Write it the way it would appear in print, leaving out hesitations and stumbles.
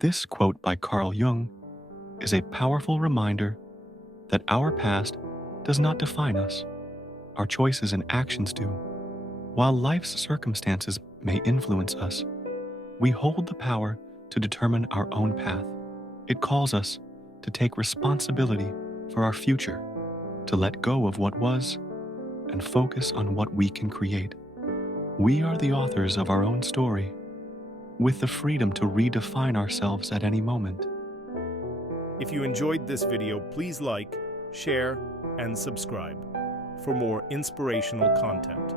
This quote by Carl Jung is a powerful reminder that our past does not define us, our choices and actions do. While life's circumstances may influence us, we hold the power to determine our own path. It calls us to take responsibility for our future, to let go of what was, and focus on what we can create. We are the authors of our own story, with the freedom to redefine ourselves at any moment. If you enjoyed this video, please like, share, and subscribe for more inspirational content.